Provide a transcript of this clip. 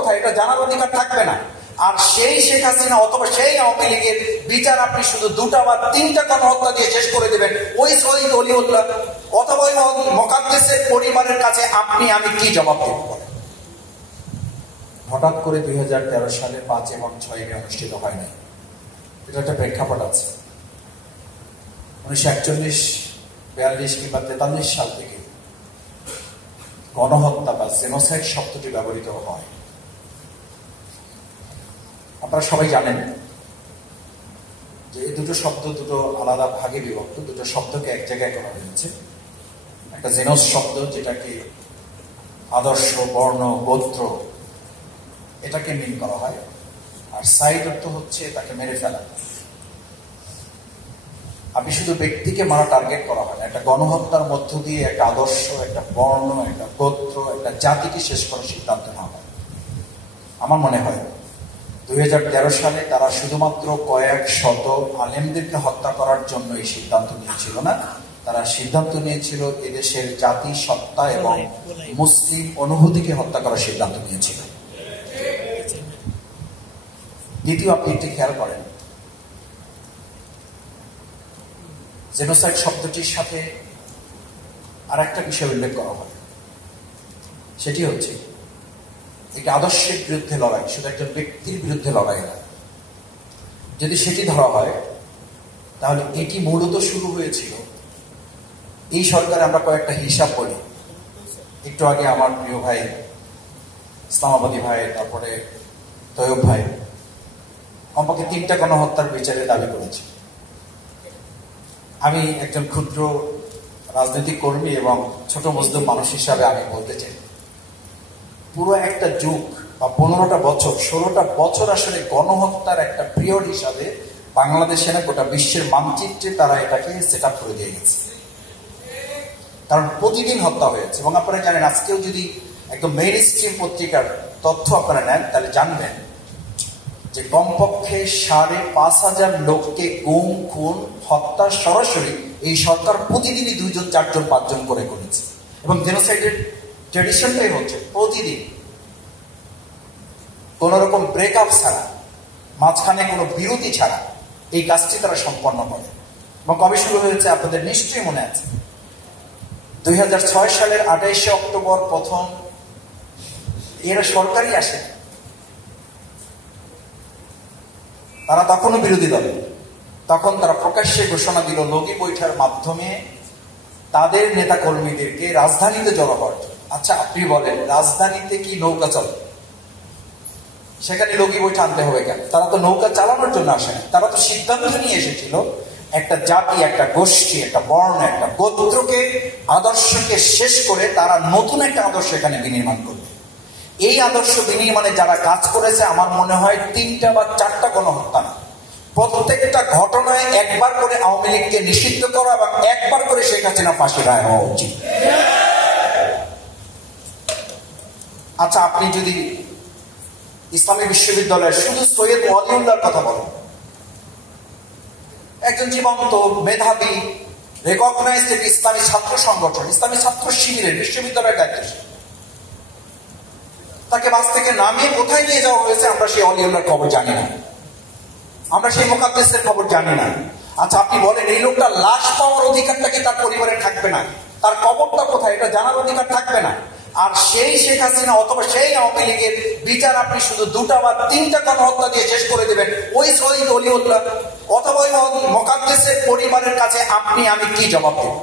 কোথায় এটা জানার অধিকার থাকবে না। আর সেই শেখ হাসিনা অথবা সেই আওয়ামী লীগের বিচার আপনি শুধু 2টা বা 3টা গণহত্যা দিয়ে শেষ করে দেবেন। ওই শহীদ অলিউল্লাহ অথবা ওই মোকাদ্দেসের পরিবারের কাছে আপনি আমি কি জবাব দেব? হঠাৎ করে 2013 সালে 5 এবং 6 মে অনুষ্ঠিত হয় নাই, এটা একটা প্রেক্ষাপট আছে। 1941, 42 কিংবা 43 সাল থেকে গণহত্যা বা জেনোসাইড শব্দটি ব্যবহৃত হয়। আপনারা সবাই জানেন যে এই দুটো শব্দ দুটো আলাদা ভাগে বিভক্ত, দুটো শব্দকে এক জায়গায় করা হয়েছে। একটা জেনোস শব্দ, যেটাকে আদর্শ, বর্ণ, গোত্র এটাকে মিন করা হয়, আর সাইড অর্থ হচ্ছে তাকে মেরে ফেলা। আপনি শুধু ব্যক্তিকে মারা টার্গেট করা হয় না, একটা গণহত্যার মধ্য দিয়ে একটা আদর্শ, একটা বর্ণ, একটা গোত্র, একটা জাতিকে শেষ করার সিদ্ধান্ত নেওয়া হয়। আমার মনে হয় 2013 সালে তারা শুধুমাত্র কয়েক শত আলেমদেরকে হত্যা করার জন্য এই সিদ্ধান্ত নিয়েছিল না, তারা সিদ্ধান্ত নিয়েছিল এদেশের জাতি সত্তা এবং মুসলিম অনুভূতিকে হত্যা করার সিদ্ধান্ত নিয়েছিল। দ্বিতীয়, আপনি একটি খেয়াল করেন, জেনোসাইড শব্দটির সাথে আর একটা বিষয় উল্লেখ করা হয়, সেটি হচ্ছে একটি আদর্শের বিরুদ্ধে লড়াই, শুধু একজন ব্যক্তির বিরুদ্ধে লড়াই না। যদি সেটি ধরা হয় তাহলে এটি মূলত শুরু হয়েছিল এই সরকারে। আমরা কয়েকটা হিসাব বলি। একটু আগে আমার প্রিয় ভাই ইসলামাবাদী ভাই, তারপরে তৈয়ব ভাই কমপক্ষে 3টা গণহত্যার বিচারে দাবি করেছে। আমি একজন ক্ষুদ্র রাজনৈতিক কর্মী এবং ছোট মজলুম মানুষ হিসাবে আমি বলতে চাই, পুরো একটা যুগ বা 15টা বছর, 16টা বছর আসলে গণহত্যার একটা পিরিয়ড হিসাবে বাংলাদেশে না গোটা বিশ্বের মানচিত্রে তারা এটাকে সেট আপ করে দিয়ে গেছে। কারণ প্রতিদিন হত্যা হয়েছে। এবং আপনারা জানেন, আজকেও যদি একদম মেইন স্ট্রিম পত্রিকার তথ্য আপনারা নেন তাহলে জানবেন যে কমপক্ষে 5,500 লোককে গুম, খুন, হত্যা সরাসরি এই সরকার প্রতিদিনই 2 জন, 4 জন, 5 জন করে করেছে। এবং জেনোসাইডের ট্রেডিশনটাই হচ্ছে প্রতিদিন কোন রকম ব্রেকআপ ছাড়া, মাঝখানে কোনো বিরতি ছাড়া এই কাজটি তারা সম্পন্ন করে। এবং কবে শুরু হয়েছে আপনাদের নিশ্চয়ই মনে আছে, 2006 সালের 28শে অক্টোবর প্রথম। এরা সরকারই আসে, তারা তখনও বিরোধী দল। তখন তারা প্রকাশ্যে ঘোষণা দিল লগি বৈঠার মাধ্যমে তাদের নেতা কর্মীদেরকে রাজধানীতে জড়ো হওয়ার জন্য। আচ্ছা, আপনি বলেন, রাজধানীতে কি নৌকা চলে? সেখানে লগি বৈঠা আনতে হবে কেন? তারা তো নৌকা চালানোর জন্য আসে না, তারা তো সিদ্ধান্ত নিয়ে এসেছিল একটা জাতি, একটা গোষ্ঠী, একটা বর্ণ, একটা গোত্রকে, আদর্শকে শেষ করে তারা নতুন একটা আদর্শ এখানে বিনির্মাণ করবে। এই আদর্শ বিনির্মাণে যারা কাজ করেছে, আমার মনে হয় 3টা বা 4টা গণহত্যা না, প্রত্যেকটা ঘটনায় একবার করে আওয়ামী লীগকে নিষিদ্ধ করা এবং একবার করে শেখ হাসিনা ফাঁসি রায় হওয়া উচিত। আচ্ছা, আপনি যদি ইসলামী বিশ্ববিদ্যালয়ের শুধু সৈয়দ ওয়ালিউল্লাহর কথা বলেন, একজন জীবন্ত মেধাবী রেকগনাইজড ইসলামী ছাত্র সংগঠন, ইসলামী ছাত্র শিবিরের বিশ্ববিদ্যালয়ের দায়িত্বশীল, তাকে বাস থেকে নামিয়ে কোথায় নিয়ে যাওয়া হয়েছে আমরা সেই ওয়ালিউল্লাহর খবর জানি না, আমরা সেই মুকাদ্দেসের খবর জানি না। আচ্ছা, আপনি বলেন, এই লোকটা লাশ পাওয়ার অধিকারটা কি তার পরিবারের থাকবে না? তার কবরটা কোথায় এটা জানার অধিকার থাকবে না? আর সেই শেখ হাসিনা অথবা সেই আওয়ামী লীগের বিচার আপনি শুধু 2টা বা 3টা গণহত্যা দিয়ে শেষ করে দেবেন। ওই শহীদ অলিউল্লাহ অথবা ওই মোকাদ্দেসের পরিবারের কাছে আপনি আমি কি জবাব দেব?